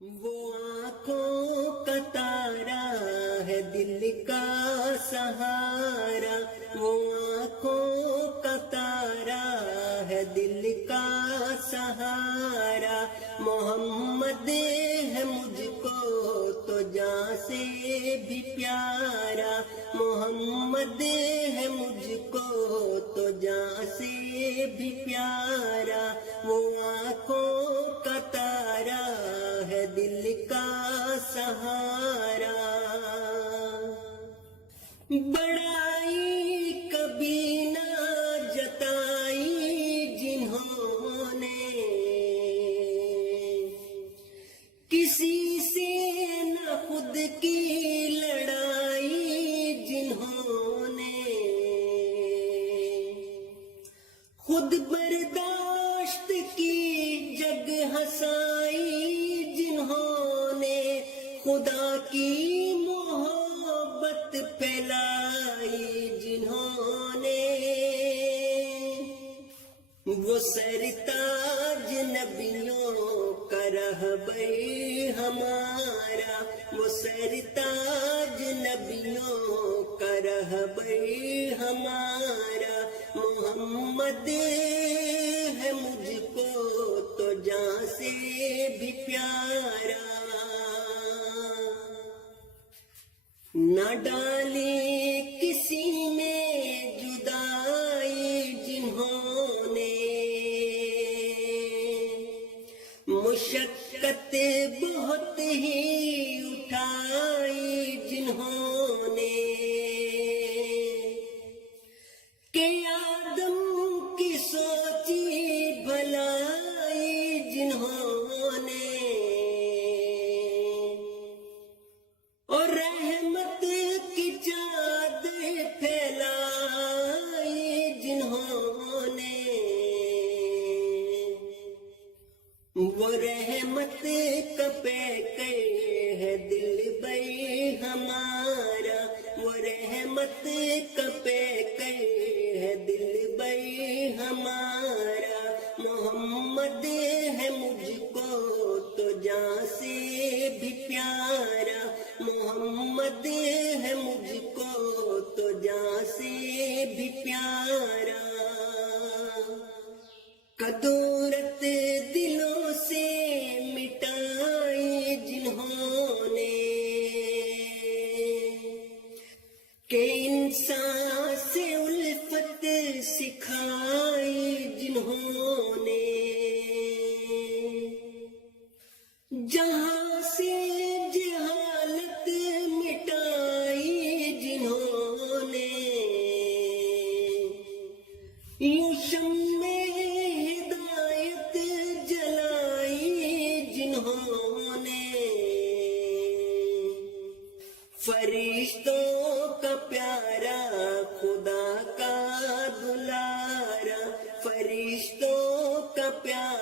وہ آنکھوں کا تارا ہے دل کا سہارا، وہ آنکھوں کا تارا ہے دل کا سہارا، محمد ہے مجھ کو تو جان سے بھی پیارا، محمد ہے مجھ کو تو جان سے بھی پیارا، وہ آنکھوں کا تارا ہے دل کا سہارا، بڑائی کبھی نہ جتائی جنہوں نے، کسی سے نہ خود کی لڑائی جنہوں نے، خود برداشت کی جگ ہنسائی جنہوں نے، خدا کی محبت پھیلائی جنہوں نے، وہ سرتاج نبیوں کا رہبر ہمارا، وہ سرتاج نبیوں کا رہبر ہمارا، محمد ہے مجھ کو تو جان سے بھی پیارا، نہ ڈالی کسی میں جدائی جنہوں نے، مشقت بہت ہی اٹھائی جنہوں نے، کہ آدم کی سوچی بھلائی جنہوں نے، اور رحمت کی چادر پھیلائی جنہوں نے، وہ رحمت کا پیکر ہے دل بر ہمارا، وہ رحمت کا پیکر ہے دل بر ہمارا، محمد ہے مجھ کو تو جان سے بھی پیارا، محمد ہے مجھ کو تو جان سے بھی پیارا، کدورت دلوں سے مٹائی جنہوں نے، کہ انسان سے الفت سکھائی جنہوں نے، جہاں سے جہالت مٹائی جنہوں نے، یوں شمع ہدایت جلائی جنہوں نے، فرشتوں کا پیارا خدا کا دلارا، فرشتوں کا پیارا